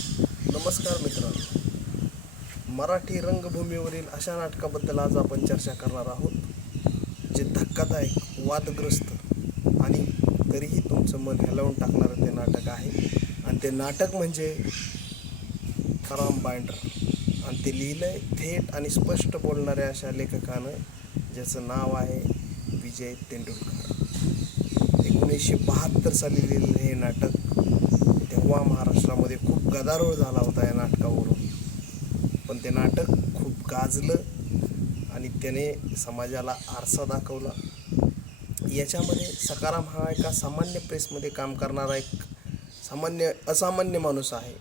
नमस्कार मित्रांनो. मराठी रंगभूमीवरील अशा नाटकाबद्दल आज आपण चर्चा करणार आहोत जे धक्कादायक वादग्रस्त आणि तरीही तुमचं मन हलवून टाकणारं ते नाटक आहे. आणि ते नाटक म्हणजे खराम बाइंडर आणि ते लिहिलं आहे थेट आणि स्पष्ट बोलणाऱ्या अशा लेखकानं ज्याचं नाव आहे विजय तेंडुलकर. एकोणीसशे बहात्तर साली लिहिलेलं हे नाटक तेव्हा महाराष्ट्रामध्ये खूप गदारोळ झाला होता या नाटकावरून. पण ते नाटक खूप गाजलं आणि त्याने समाजाला आरसा दाखवला. याच्यामध्ये सकाराम हा एका सामान्य प्रेसमध्ये काम करणारा एक सामान्य असामान्य माणूस आहे.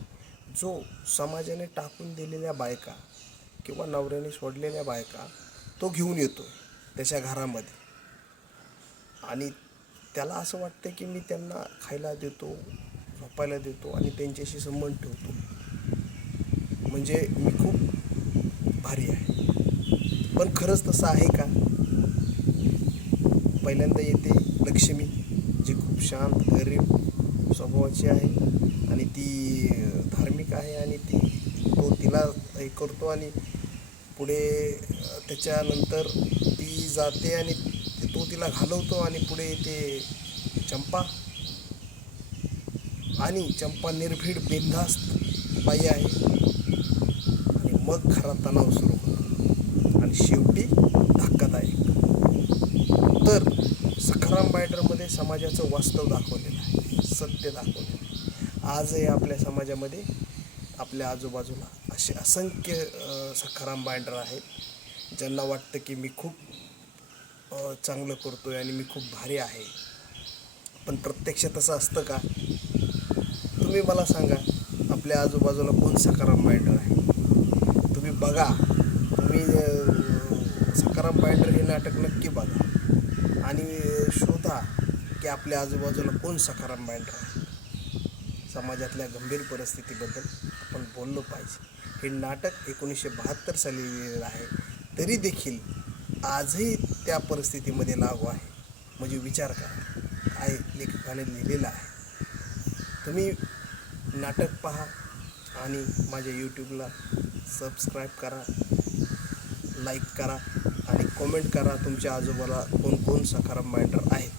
जो समाजाने टाकून दिलेल्या बायका किंवा नवऱ्याने सोडलेल्या बायका तो घेऊन येतो त्याच्या घरामध्ये. आणि त्याला असं वाटतं की मी त्यांना खायला देतो झोपायला देतो आणि त्यांच्याशी संबंध ठेवतो. म्हणजे मी खूप भारी आहे. पण खरंच तसं आहे का? पहिल्यांदा येते लक्ष्मी जी खूप शांत गरीब स्वभावाची आहे आणि ती धार्मिक आहे आणि ती तो तिला हे करतो आणि पुढे त्याच्यानंतर ती जाते आणि तो तिला घालवतो आणि पुढे ते चंपा आणि चंपा निर्भीड बिनधास्त बाई आहे. आणि मग खरा तणाव सुरू होतो. आणि शेवटी धक्कादायक. तर सखाराम बायडरमध्ये समाजाचं वास्तव दाखवलेलं आहे. सत्य दाखवलेलं आहे. आजही आपल्या समाजामध्ये आपल्या आजूबाजूला असे असंख्य सखाराम बायडर आहेत. ज्यांना वाटतं की मी खूप चांगलं करतो आहे आणि मी खूप भारी आहे. पण प्रत्यक्षात तसं असतं का? तुम्ही मला सांगा आपल्या आजूबाजूला कोण सकाराम बाइंडर आहे? तुम्ही बघा तुम्ही सकाराम बाइंडर हे नाटक नक्की बघा. आणि शोधा की आपल्या आजूबाजूला कोण सकाराम बाइंडर आहे. समाजातल्या गंभीर परिस्थितीबद्दल आपण बोललो पाहिजे. हे नाटक एकोणीसशे बहात्तर साली लिहिलेलं आहे तरी देखील आजही त्या परिस्थितीमध्ये लागू आहे. म्हणजे विचार करा. आहे लेखकाने लिहिलेलं आहे. तुम्ही नाटक पहा आणि माझ्या यूट्यूबला सबस्क्राईब करा लाईक करा आणि कमेंट करा तुमच्या आजोबाला कोण कोण सकाराम माइंडर आहेत.